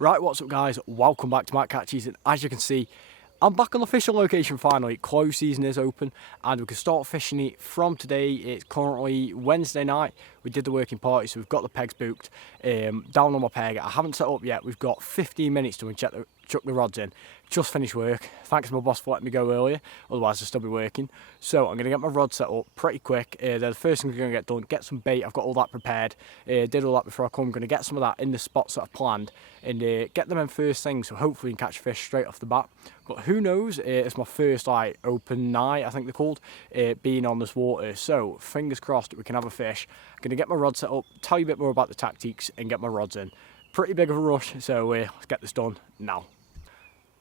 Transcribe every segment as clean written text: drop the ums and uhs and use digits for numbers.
Right, what's up guys, welcome back to Matt Catches, and as you can see, I'm back on the fishing location finally. Close season is open and we can start fishing it from today. It's currently Wednesday night. We did the working party, so we've got the pegs booked down on my peg. I haven't set up yet. We've got 15 minutes to chuck the rods in. Just finished work. Thanks to my boss for letting me go earlier, otherwise I'll still be working. So I'm going to get my rod set up pretty quick. They're the first thing we're going to get done. Get some bait. I've got all that prepared. Did all that before I come. I'm going to get some of that in the spots that I've planned and get them in first thing, so hopefully we can catch fish straight off the bat. But who knows, it's my first open night, I think they're called, being on this water. So fingers crossed that we can have a fish. I'm going to get my rod set up, tell you a bit more about the tactics and get my rods in. Pretty big of a rush, so let's get this done now.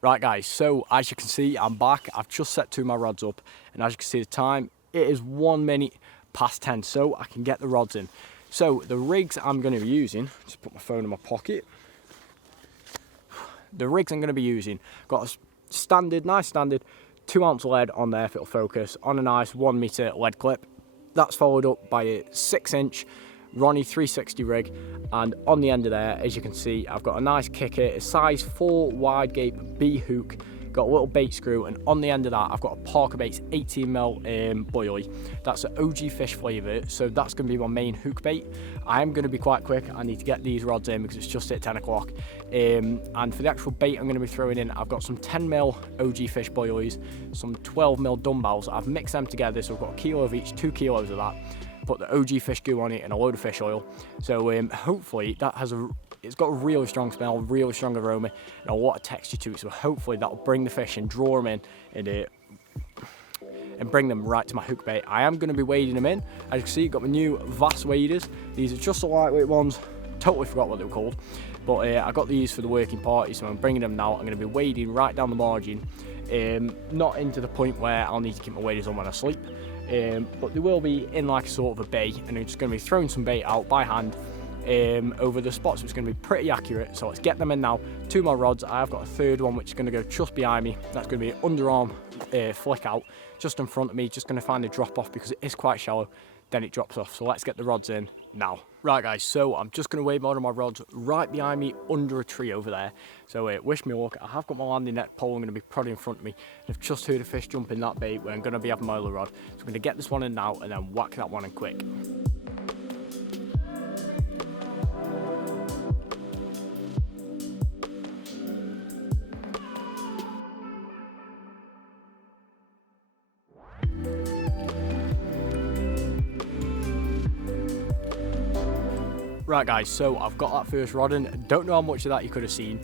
Right guys, so as you can see, I'm back. I've just set two of my rods up, and as you can see the time, it is 1 minute past 10, so I can get the rods in. So the rigs I'm going to be using, just put my phone in my pocket. The rigs I'm going to be using, got a standard, nice standard 2 ounce lead on there if it'll focus, on a nice 1 meter lead clip. That's followed up by a 6-inch Ronnie 360 rig, and on the end of there, as you can see, I've got a nice kicker, a size 4 wide gape B hook, got a little bait screw, and on the end of that I've got a Parker Baits 18mm buoy. That's an OG fish flavour, so that's going to be my main hook bait. I am going to be quite quick. I need to get these rods in because it's just at 10 o'clock. And for the actual bait I'm going to be throwing in, I've got some 10mm OG fish buoys, some 12mm dumbbells. I've mixed them together, so I've got a kilo of each, 2 kilos of that. Put the OG fish goo on it and a load of fish oil. So hopefully that has it's got a really strong smell, really strong aroma, and a lot of texture to it. So hopefully that'll bring the fish and draw them in and bring them right to my hook bait. I am going to be wading them in. As you can see, I've got my new Vast waders. These are just the lightweight ones. Totally forgot what they were called. But I got these for the working party, so I'm bringing them now. I'm going to be wading right down the margin. Not into the point where I'll need to keep my waders on when I sleep. But they will be in like a sort of a bay, and I'm just going to be throwing some bait out by hand over the spots, so it's going to be pretty accurate. So let's get them in now. 2 more rods. I've got a third one which is going to go just behind me. That's going to be an underarm flick out just in front of me. Just going to find a drop off because it is quite shallow, then it drops off. So let's get the rods in now. Right guys, so I'm just going to wave one of my rods right behind me under a tree over there. So wish me luck. I have got my landing net pole I'm going to be prodding in front of me. I've just heard a fish jump in that bait where I'm going to be having my other rod. So I'm going to get this one in now and then whack that one in quick. Right guys, so I've got that first rod in. Don't know how much of that you could have seen,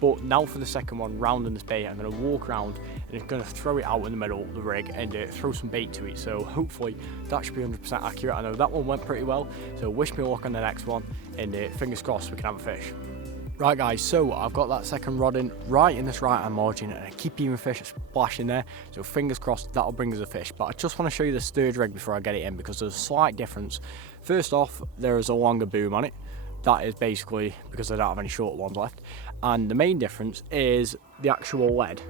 but now for the second one, round in this bait, I'm going to walk around and I'm going to throw it out in the middle of the rig and throw some bait to it. So hopefully that should be 100% accurate. I know that one went pretty well, so wish me luck on the next one, and fingers crossed we can have a fish. Right guys, so I've got that second rod in right in this right hand margin, and I keep hearing fish splashing there, so fingers crossed that'll bring us a fish. But I just want to show you this third rig before I get it in, because there's a slight difference. First off, there is a longer boom on it. That is basically because I don't have any short ones left, and the main difference is the actual lead.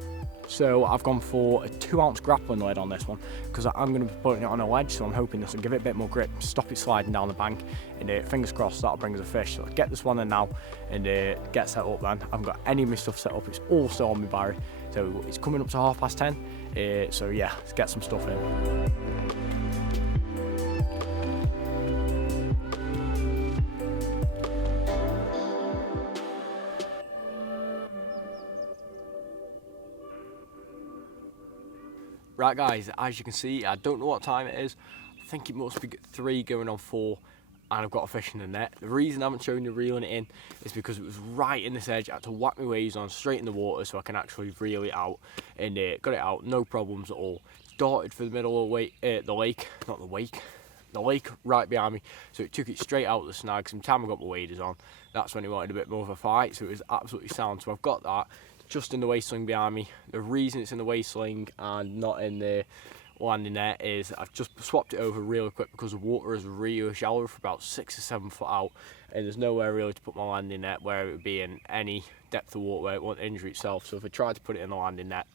So I've gone for a 2 ounce grappling lead on this one because I'm going to be putting it on a ledge, so I'm hoping this will give it a bit more grip, stop it sliding down the bank, and fingers crossed that'll bring us a fish. So I'll get this one in now and get set up then. I haven't got any of my stuff set up, it's all still on my battery, so it's coming up to 10:30, so yeah, let's get some stuff in. Right guys, as you can see, I don't know what time it is. I think it must be 3 going on 4, and I've got a fish in the net. The reason I haven't shown you reeling it in is because it was right in this edge. I had to whack my waves on straight in the water so I can actually reel it out, and got it out, no problems at all. Started for the middle of the lake right behind me, so it took it straight out of the snag. Sometime I got my waders on, that's when it wanted a bit more of a fight, so it was absolutely sound. So I've got that just in the waist sling behind me. The reason it's in the waist sling and not in the landing net is I've just swapped it over really quick because the water is really shallow for about 6 or 7 foot out, and there's nowhere really to put my landing net where it would be in any depth of water where it won't injure itself. So if I try to put it in the landing net,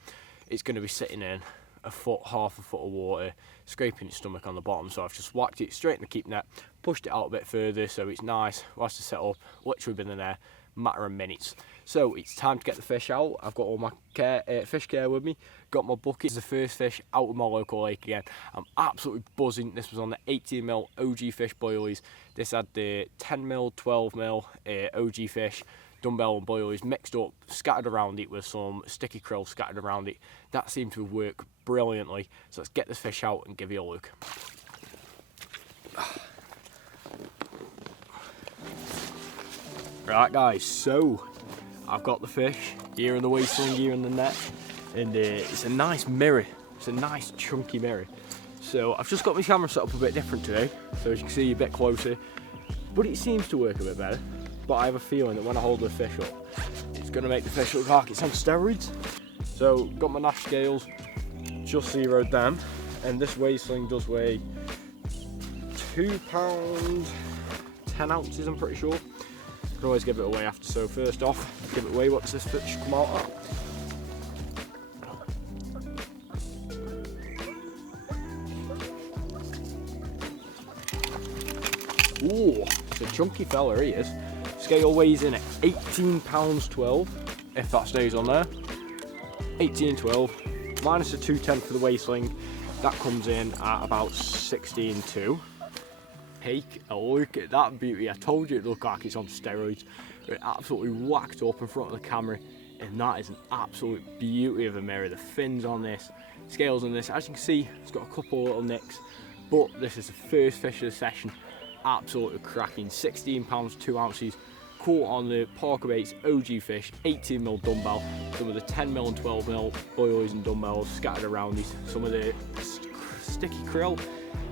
it's going to be sitting in a foot, half a foot of water, scraping its stomach on the bottom. So I've just whacked it straight in the keep net, pushed it out a bit further so it's nice whilst I set up, literally been in there matter of minutes. So it's time to get the fish out. I've got all my fish care with me, got my bucket. This is the first fish out of my local lake again. I'm absolutely buzzing. This was on the 18mm OG fish boilies. This had the 10mm, 12mm OG fish, dumbbell and boilies mixed up, scattered around it with some sticky krill scattered around it. That seemed to work brilliantly. So let's get this fish out and give you a look. Right guys, so I've got the fish here in the waist sling, here in the net, and it's a nice mirror. It's a nice chunky mirror. So I've just got my camera set up a bit different today, so as you can see a bit closer, but it seems to work a bit better. But I have a feeling that when I hold the fish up, it's going to make the fish look like it's on steroids. So got my Nash scales, just zeroed them, and this waist sling does weigh £2, 10 ounces I'm pretty sure. Can always give it away after. So first off, give it away. What's this fish come out at? Ooh, it's a chunky fella, he is. Scale weighs in at £18.12, if that stays on there. 18.12 minus a 210 for the waist sling, that comes in at about 16.2. Take a look at that beauty. I told you it looked like it's on steroids. It absolutely whacked up in front of the camera, and that is an absolute beauty of a mirror. The fins on this, scales on this, as you can see, it's got a couple of little nicks, but this is the first fish of the session. Absolutely cracking. 16 pounds 2 ounces, caught on the Parker Baits OG fish, 18mm dumbbell, some of the 10mm and 12mm boilies and dumbbells scattered around these, some of the sticky krill,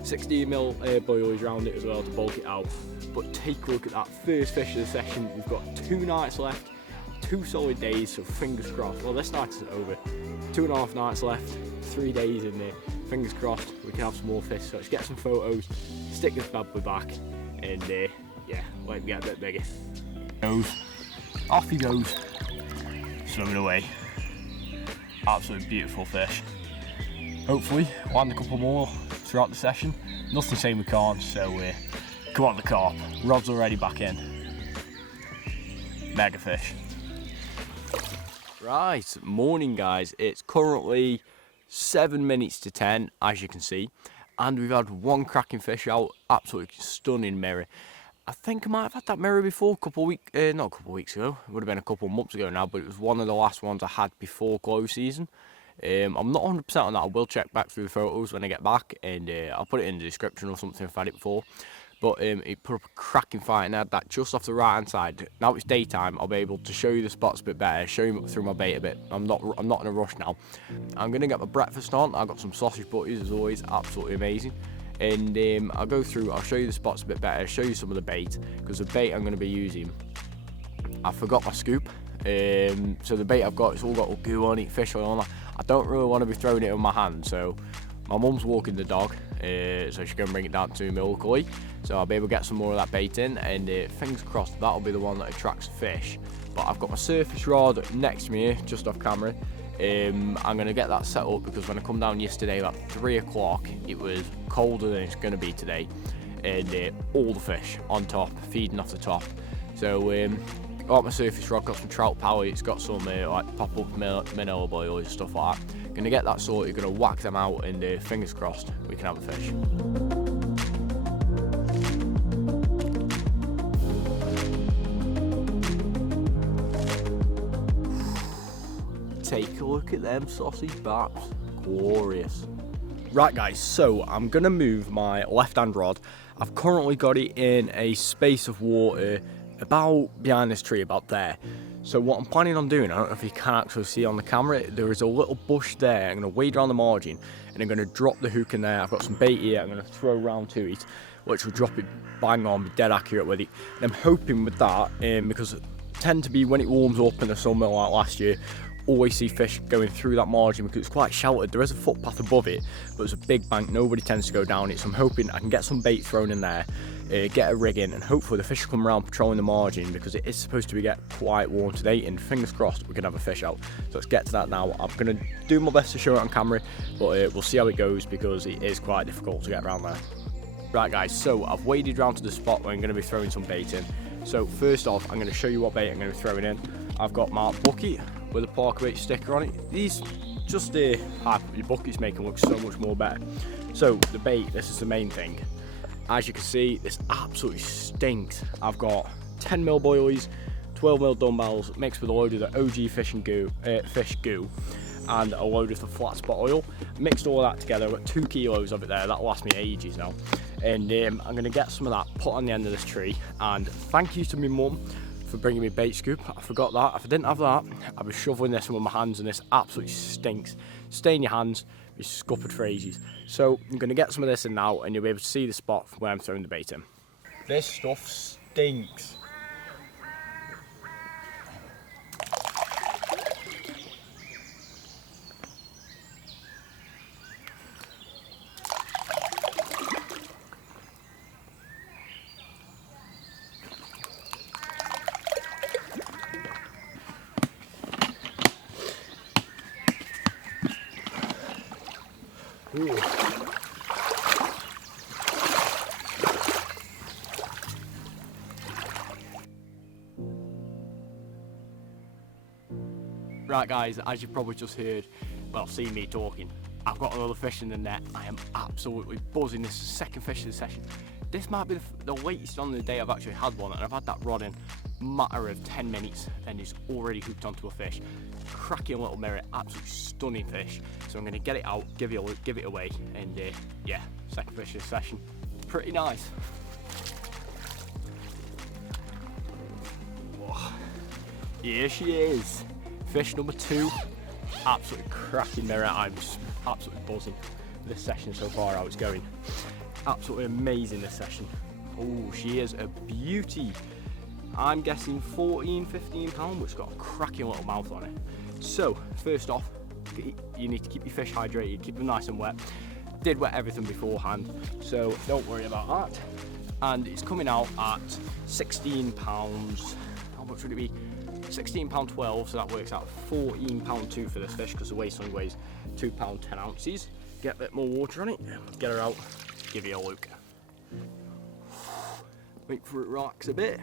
16mm boilies around it as well to bulk it out. But take a look at that first fish of the session. We've got 2 nights left, 2 solid days, so fingers crossed. Well, this night isn't over. 2.5 nights left, 3 days in there. Fingers crossed we can have some more fish. So let's get some photos, stick this bad boy back, and yeah, let me get a bit bigger. Off he goes, swimming away. Absolutely beautiful fish. Hopefully land a couple more throughout the session. Nothing saying we can't, so come on the carp. Rod's already back in. Mega fish. Right, morning guys. It's currently 7 minutes to 10, as you can see, and we've had one cracking fish out. Absolutely stunning mirror. I think I might have had that mirror before, not a couple of weeks ago. It would have been a couple of months ago now, but it was one of the last ones I had before close season. I'm not 100% on that. I will check back through the photos when I get back, and I'll put it in the description or something if I've had it before. But it put up a cracking fight, and I had that just off the right hand side. Now it's daytime, I'll be able to show you the spots a bit better, show you through my bait a bit. I'm not in a rush now. I'm gonna get my breakfast on. I've got some sausage butties as always, absolutely amazing. And I'll show you the spots a bit better, show you some of the bait, because the bait I'm gonna be using, I forgot my scoop. So the bait I've got, it's all got goo on it, fish oil on it. I don't really want to be throwing it in my hand, so my mum's walking the dog, so she's going to bring it down to me locally, so I'll be able to get some more of that bait in, and fingers crossed that'll be the one that attracts fish. But I've got my surface rod next to me here, just off camera. I'm going to get that set up because when I come down yesterday about 3 o'clock, it was colder than it's going to be today, and all the fish on top, feeding off the top. So got my surface rod, got some trout power, it's got some like pop-up manila boil and stuff like that. Gonna get that sorted, gonna whack them out, and fingers crossed we can have a fish. Take a look at them sausage baps, glorious. Right guys, so I'm gonna move my left hand rod. I've currently got it in a space of water about behind this tree, about there. So what I'm planning on doing, I don't know if you can actually see on the camera, there is a little bush there. I'm going to wade around the margin and I'm going to drop the hook in there. I've got some bait here I'm going to throw around to it, which will drop it bang on, be dead accurate with it. And I'm hoping with that, because it tend to be when it warms up in the summer like last year, always see fish going through that margin because it's quite sheltered. There is a footpath above it, but it's a big bank, nobody tends to go down it. So I'm hoping I can get some bait thrown in there, get a rig in, and hopefully the fish will come around patrolling the margin because it is supposed to get quite warm today, and fingers crossed we can have a fish out. So let's get to that now. I'm going to do my best to show it on camera, but we'll see how it goes because it is quite difficult to get around there. Right guys, so I've waded round to the spot where I'm going to be throwing some bait in. So first off, I'm going to show you what bait I'm going to be throwing in. I've got my bucket with a parker bait sticker on it. These just hype up your buckets, make them look so much more better. So the bait, this is the main thing. As you can see, this absolutely stinks. I've got 10mm boilies, 12mm dumbbells mixed with a load of the OG fish goo and a load of the flat spot oil. Mixed all of that together. I've got 2 kilos of it there. That'll last me ages now. And I'm going to get some of that put on the end of this tree. And thank you to my mum for bringing me bait scoop. I forgot that. If I didn't have that, I'd be shoveling this with my hands, and this absolutely stinks. Stain your hands, be scuppered for ages. So I'm going to get some of this in now, and you'll be able to see the spot from where I'm throwing the bait in. This stuff stinks. Ooh. Right guys, as you've probably just heard, well, seen me talking, I've got another fish in the net. I am absolutely buzzing. This is the second fish of the session. This might be the latest on the day I've actually had one, and I've had that rod in a matter of 10 minutes and it's already hooked onto a fish. Cracking little mirror, absolutely stunning fish. So I'm going to get it out, give it a look, give it away, and yeah, second fish of the session. Pretty nice. Whoa. Here she is. Fish number 2. Absolutely cracking mirror. I'm absolutely buzzing with this session so far, how it's going. Absolutely amazing this session. Oh, she is a beauty. I'm guessing 14-15 pound, which has got a cracking little mouth on it. So first off, you need to keep your fish hydrated, keep them nice and wet. Did wet everything beforehand, so don't worry about that. And it's coming out at 16 pounds. How much would it be? 16 pound 12, so that works out 14 pound 2 for this fish, because the waist only weighs 2 pound 10 ounces. Get a bit more water on it, get her out, give you a look. Wait for it to relax a bit,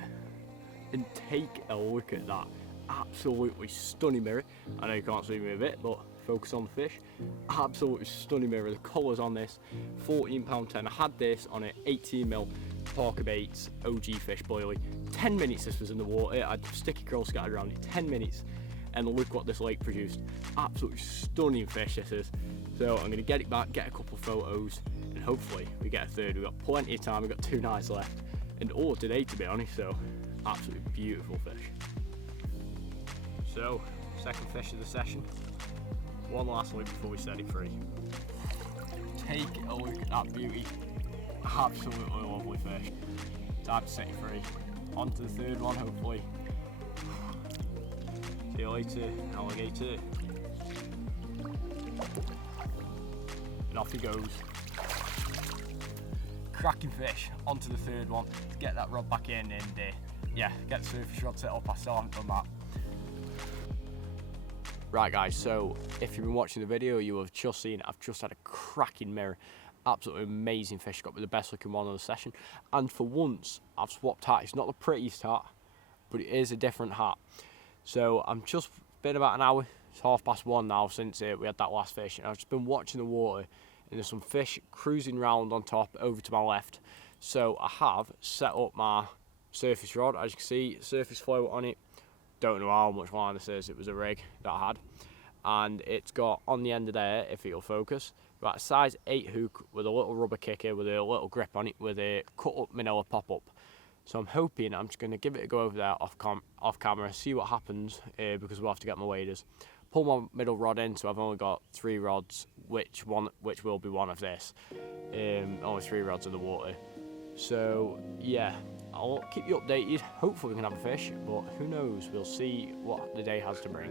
and take a look at that. Absolutely stunning mirror. I know you can't see me a bit, but focus on the fish. Absolutely stunning mirror. The colours on this, 14 pound 10. I had this on an 18mm Parker Baits OG fish boilie. 10 minutes this was in the water. I had sticky krill scattered around it. 10 minutes, and look what this lake produced. Absolutely stunning fish this is. So I'm going to get it back, get a couple of photos, and hopefully we get a third. We've got plenty of time. We've got 2 nights left, and all today to be honest. So absolutely beautiful fish. So, second fish of the session. One last look before we set it free. Take a look at that beauty. Absolutely lovely fish. Time to set it free. On to the third one, hopefully. See you later, alligator. And off he goes. Cracking fish. On to the third one. To get that rod back in, and yeah, get the surface rod set up. I still haven't done that. Right guys, so if you've been watching the video, you have just seen I've just had a cracking mirror. Absolutely amazing fish, got me the best looking one of the session. And for once, I've swapped hat. It's not the prettiest hat, but it is a different hat. So I'm just been about an hour, it's 1:30 now since we had that last fish. And I've just been watching the water, and there's some fish cruising round on top over to my left. So I have set up my surface rod, as you can see, surface float on it. Don't know how much line this is, it was a rig that I had, and it's got on the end of there, if it'll focus, got a size 8 hook with a little rubber kicker with a little grip on it with a cut up manila pop up. So I'm hoping, I'm just going to give it a go over there off camera, see what happens, because we'll have to get my waders. Pull my middle rod in, so I've only got 3 rods, which will be one of this. Only 3 rods in the water. So yeah, I'll keep you updated. Hopefully we can have a fish, but who knows? We'll see what the day has to bring.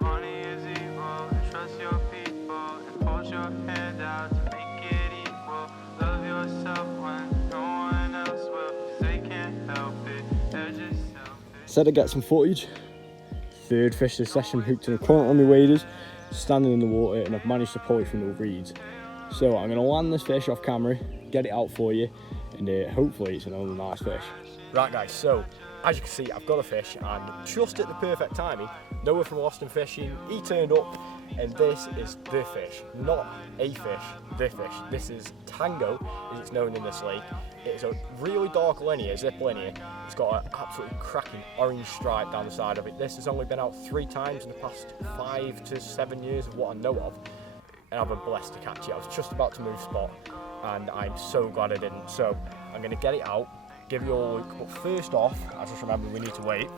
Money is evil, trust your people, and hold your hand out to make it equal. Love yourself when no one else will, 'cause they can't help it, they're just selfish. Said I'd get some footage. Third fish this session, hooked in a current on my waders, standing in the water, and I've managed to pull it from the reeds. So I'm going to land this fish off camera, get it out for you, and hopefully it's another nice fish. Right guys, so as you can see, I've got a fish, and just at the perfect timing, Noah from Lost and Fishing, he turned up, and this is the fish, not a fish, the fish. This is Tango, as it's known in this lake. It's a really dark linear, zip linear. It's got an absolutely cracking orange stripe down the side of it. This has only been out 3 times in the past 5 to 7 years of what I know of, and I've been blessed to catch it. I was just about to move spot, and I'm so glad I didn't. So I'm going to get it out, give you all a look, but first off, I just remember we need to wait.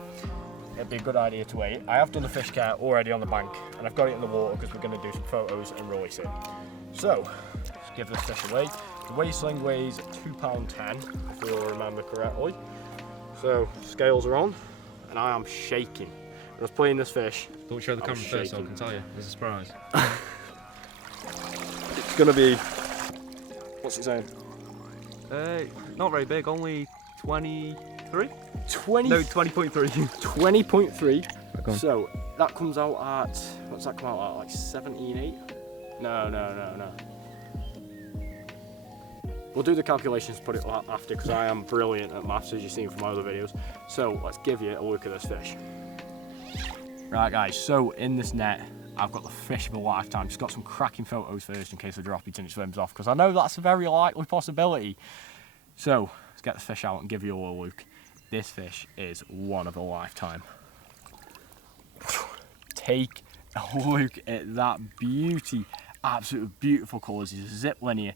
It'd be a good idea to wait. I have done the fish care already on the bank, and I've got it in the water because we're going to do some photos and release it. So, let's give this fish away. The weigh sling weighs £2.10, if we all remember correctly. So, scales are on, and I am shaking. I was playing this fish. Don't show the camera first, so I can tell you. There's a surprise. It's going to be, what's it saying? Not very big, only 23? 20? No, 20.3. 20.3. So that comes out at, what's that come out at, like 17.8? No. We'll do the calculations, put it after, because I am brilliant at maths, as you've seen from my other videos. So let's give you a look at this fish. Right guys, so in this net, I've got the fish of a lifetime. Just got some cracking photos first in case I drop it and it swims off, because I know that's a very likely possibility. So let's get the fish out and give you all a look. This fish is one of a lifetime. Take a look at that beauty. Absolutely beautiful colours. He's a zip linear,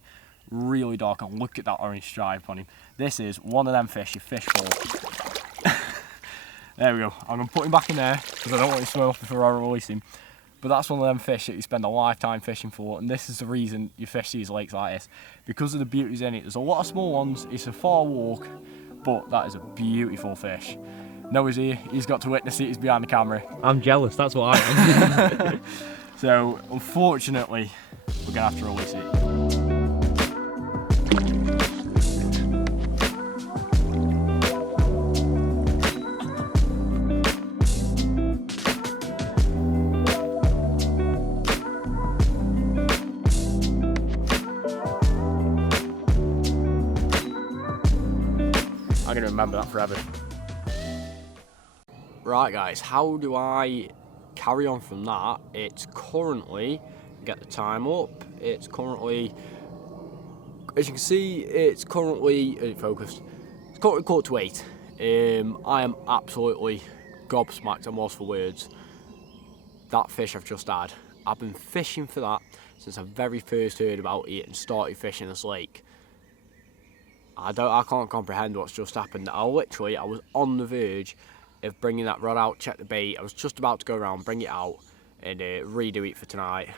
really dark, and look at that orange stripe on him. This is one of them fish, your fish ball. There we go. I'm going to put him back in there because I don't want him to swim off before I release him. But that's one of them fish that you spend a lifetime fishing for, and this is the reason you fish these lakes like this, because of the beauties in it. There's a lot of small ones, it's a far walk, but that is a beautiful fish. Noah's here, he's got to witness it, he's behind the camera. I'm jealous, that's what I am. So, unfortunately, we're going to have to release it. I'm going to remember that forever. Right guys, how do I carry on from that? It's currently, get the time up, it's currently, as you can see, it's currently, focused, it's currently 7:45. I am absolutely gobsmacked, I'm lost for words. That fish I've just had, I've been fishing for that since I very first heard about it and started fishing this lake. I can't comprehend what's just happened. I was on the verge of bringing that rod out, check the bait. I was just about to go around, bring it out, and redo it for tonight.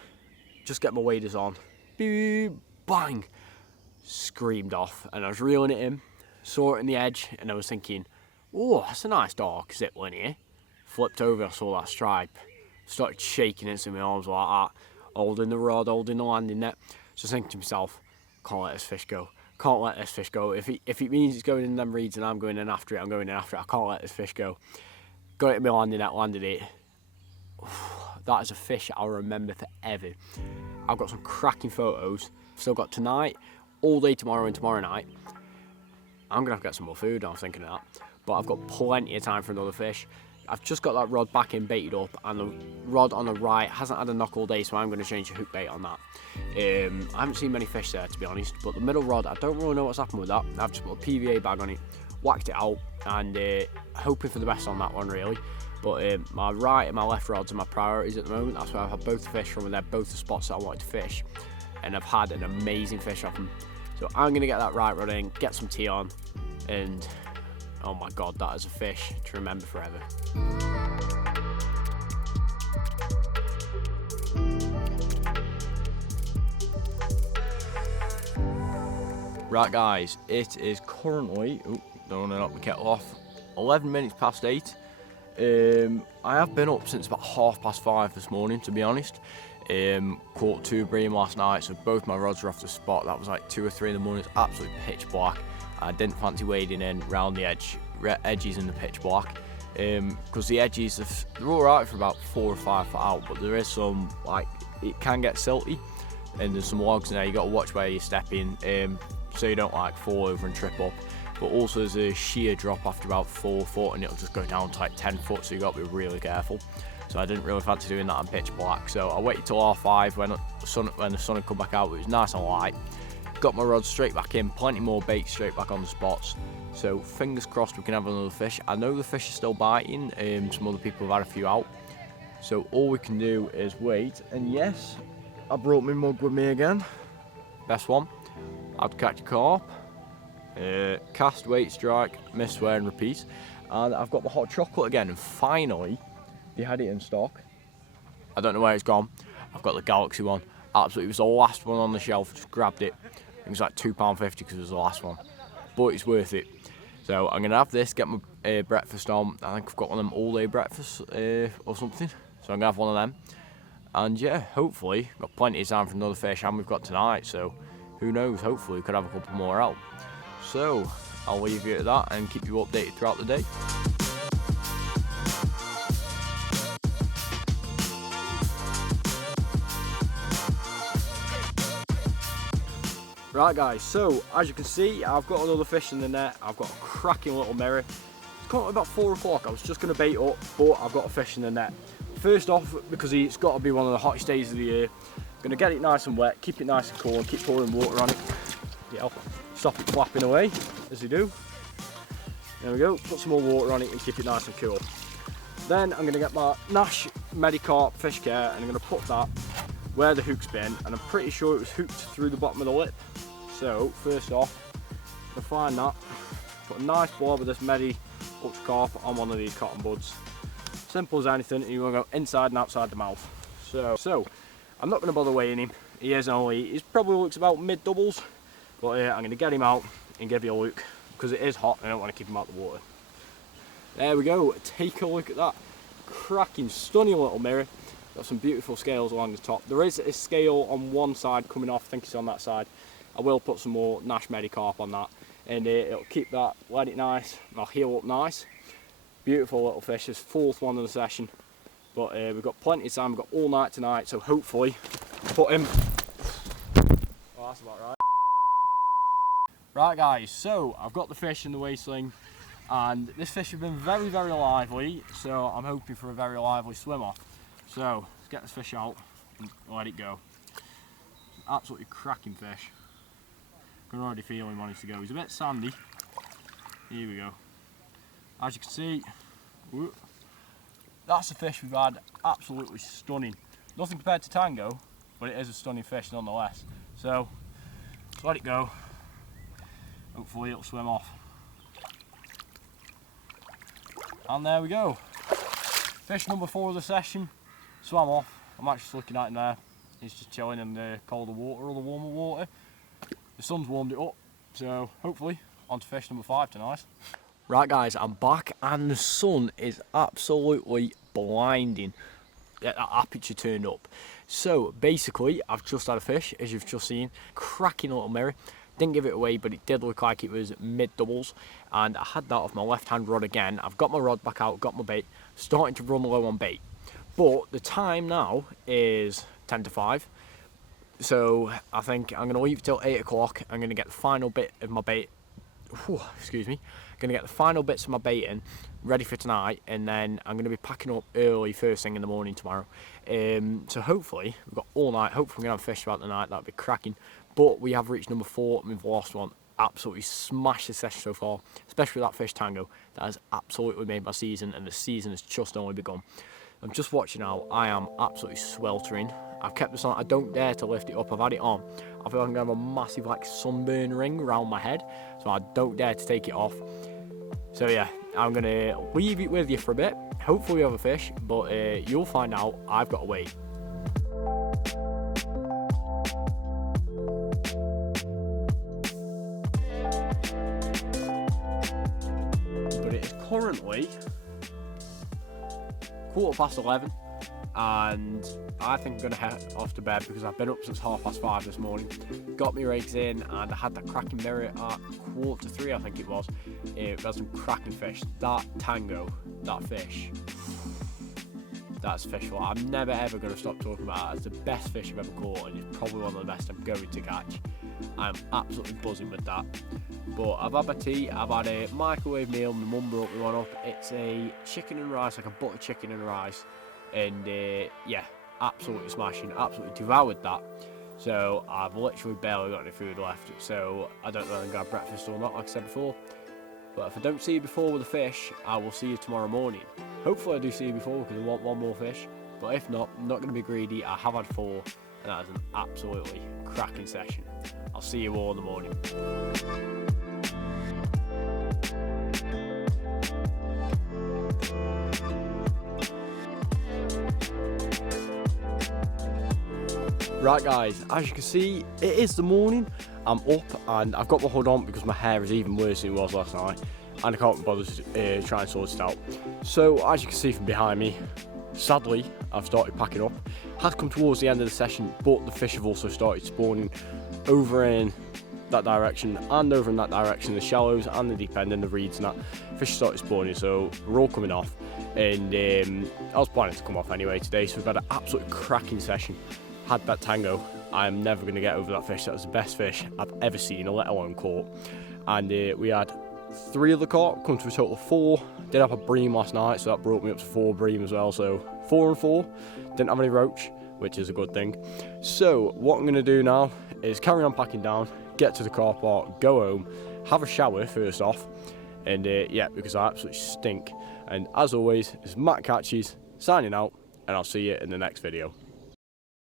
Just get my waders on. Boom, bang! Screamed off, and I was reeling it in, saw it in the edge, and I was thinking, oh, that's a nice dark zip line here. Flipped over, I saw that stripe. Started shaking it, so my arms were like that, holding the rod, holding the landing net. Just thinking to myself, can't let this fish go. Can't let this fish go. If it means it's going in them reeds and I'm going in after it, I'm going in after it. I can't let this fish go. Got it in my landing net, landed it. That is a fish I'll remember forever. I've got some cracking photos. Still got tonight, all day tomorrow and tomorrow night. I'm going to have to get some more food, I was thinking of that. But I've got plenty of time for another fish. I've just got that rod back in baited up, and the rod on the right hasn't had a knock all day, so I'm going to change the hook bait on that. I haven't seen many fish there, to be honest, but the middle rod, I don't really know what's happened with that. I've just put a PVA bag on it, whacked it out, and hoping for the best on that one, really. But my right and my left rods are my priorities at the moment. That's where I've had both the fish from, and they're both the spots that I wanted to fish, and I've had an amazing fish off them. So I'm going to get that right rod in, get some tea on, and oh my god, that is a fish to remember forever. Right guys, it is currently, don't want to knock the kettle off, 11 minutes past 8. I have been up since about 5:30 this morning, to be honest. Caught 2 bream last night, so both my rods were off the spot. That was like 2 or 3 in the morning. It's absolutely pitch black. I didn't fancy wading in round the edges in the pitch black, because the edges, they're alright for about 4 or 5 foot out, but there is some, like, it can get silty, and there's some logs in there, you got to watch where you're stepping. so you don't like fall over and trip up. But also there's a sheer drop after about 4 foot, and it'll just go down to like 10 foot, so you got to be really careful. So I didn't really fancy doing that on pitch black, so I waited till R5 when the sun had come back out. It was nice and light. Got my rod straight back in, plenty more bait straight back on the spots. So fingers crossed we can have another fish. I know the fish are still biting, some other people have had a few out. So all we can do is wait, and yes, I brought my mug with me again. Best one, how to catch a carp. Cast, wait, strike, miss, swear and repeat. And I've got the hot chocolate again, and finally, they had it in stock. I don't know where it's gone. I've got the Galaxy one. Absolutely, it was the last one on the shelf, just grabbed it. It was like £2.50 because it was the last one. But it's worth it. So I'm going to have this, get my breakfast on. I think I've got one of them all-day breakfasts or something. So I'm going to have one of them. And yeah, hopefully, got plenty of time for another fish, and we've got tonight. So who knows, hopefully we could have a couple more out. So I'll leave you at that and keep you updated throughout the day. Right guys, so as you can see, I've got another fish in the net. I've got a cracking little mirror. It's currently about 4 o'clock. I was just going to bait up, but I've got a fish in the net. First off, because it's got to be one of the hottest days of the year, I'm going to get it nice and wet, keep it nice and cool, and keep pouring water on it. Yeah, stop it flapping away, as you do. There we go, put some more water on it and keep it nice and cool. Then I'm going to get my Nash Medicarp fish care, and I'm going to put that where the hook's been, and I'm pretty sure it was hooked through the bottom of the lip. So first off, I'm going to find that, put a nice blob of this Medi Ultegra on one of these cotton buds. Simple as anything, and you want to go inside and outside the mouth. So I'm not going to bother weighing him. He probably looks about mid doubles, but I'm going to get him out and give you a look, because it is hot and I don't want to keep him out of the water. There we go, take a look at that cracking, stunning little mirror. Got some beautiful scales along the top. There is a scale on one side coming off, I think it's on that side. I will put some more Nash Medicarp on that, and it'll keep that, let it nice, and I'll heal up nice. Beautiful little fish, this 4th one of the session. But we've got plenty of time, we've got all night tonight, so hopefully put him. Oh, that's about right. Right guys, so I've got the fish in the weigh sling, and this fish has been very, very lively, so I'm hoping for a very lively swim off. So let's get this fish out and let it go. Absolutely cracking fish. I can already feel him wanting to go. He's a bit sandy. Here we go. As you can see, that's a fish we've had. Absolutely stunning. Nothing compared to Tango, but it is a stunning fish nonetheless. So let's let it go. Hopefully it'll swim off. And there we go. Fish number 4 of the session. Swam off. I'm actually looking at him there. He's just chilling in the colder water or the warmer water. The sun's warmed it up, so hopefully on to fish number 5 tonight. Right guys, I'm back and the sun is absolutely blinding. Get that aperture turned up. So basically, I've just had a fish, as you've just seen. Cracking little mirror. Didn't give it away, but it did look like it was mid doubles, and I had that off my left hand rod again. I've got my rod back out, got my bait, starting to run low on bait. But the time now is 10 to 5, so I think I'm going to leave it till 8 o'clock. I'm going to get the final bit of my bait, excuse me, going to get the final bits of my bait in, ready for tonight, and then I'm going to be packing up early first thing in the morning tomorrow. So hopefully, we've got all night, hopefully we're going to have fish throughout the night, that'd be cracking. But we have reached number 4 and we've lost one. Absolutely smashed the session so far, especially with that fish Tango. That has absolutely made my season, and the season has just only begun. I'm just watching now, I am absolutely sweltering. I've kept this on, I don't dare to lift it up, I've had it on. I feel like I'm going to have a massive like sunburn ring around my head, so I don't dare to take it off. So yeah, I'm going to leave it with you for a bit. Hopefully we have a fish, but you'll find out. I've got to wait. But it is currently 11:15, and I think I'm going to head off to bed because I've been up since 5:30 this morning. Got my rigs in, and I had that cracking mirror at 2:45, I think it was. It had some cracking fish. That Tango, that fish, that's fish for I'm never ever going to stop talking about it. It's the best fish I've ever caught, and it's probably one of the best I'm going to catch. I'm absolutely buzzing with that. But I've had my tea, I've had a microwave meal, my mum brought me one up. It's a chicken and rice, like a butter chicken and rice, and yeah, absolutely smashing, absolutely devoured that. So I've literally barely got any food left, so I don't know if I'm going to have breakfast or not, like I said before. But if I don't see you before with a fish, I will see you tomorrow morning. Hopefully I do see you before because I want one more fish. But if not, I'm not going to be greedy. I have had 4, and that is an absolutely cracking session. I'll see you all in the morning. Right guys, as you can see, it is the morning. I'm up and I've got my hood on because my hair is even worse than it was last night, and I can't be bothered to try and sort it out. So as you can see from behind me, sadly I've started packing up. Has come towards the end of the session, but the fish have also started spawning over in that direction and over in that direction, the shallows and the deep end and the reeds and that. Fish started spawning, so we're all coming off, and I was planning to come off anyway today, so we've had an absolute cracking session. Had that tango. I am never going to get over that fish. That was the best fish I've ever seen, let alone caught. And we had 3 of the carp, come to a total of 4. Did have a bream last night, so that brought me up to 4 bream as well. So 4 and 4. Didn't have any roach, which is a good thing. So what I'm going to do now is carry on packing down, get to the car park, go home, have a shower first off, and yeah, because I absolutely stink. And as always, it's Matt Catches signing out, and I'll see you in the next video.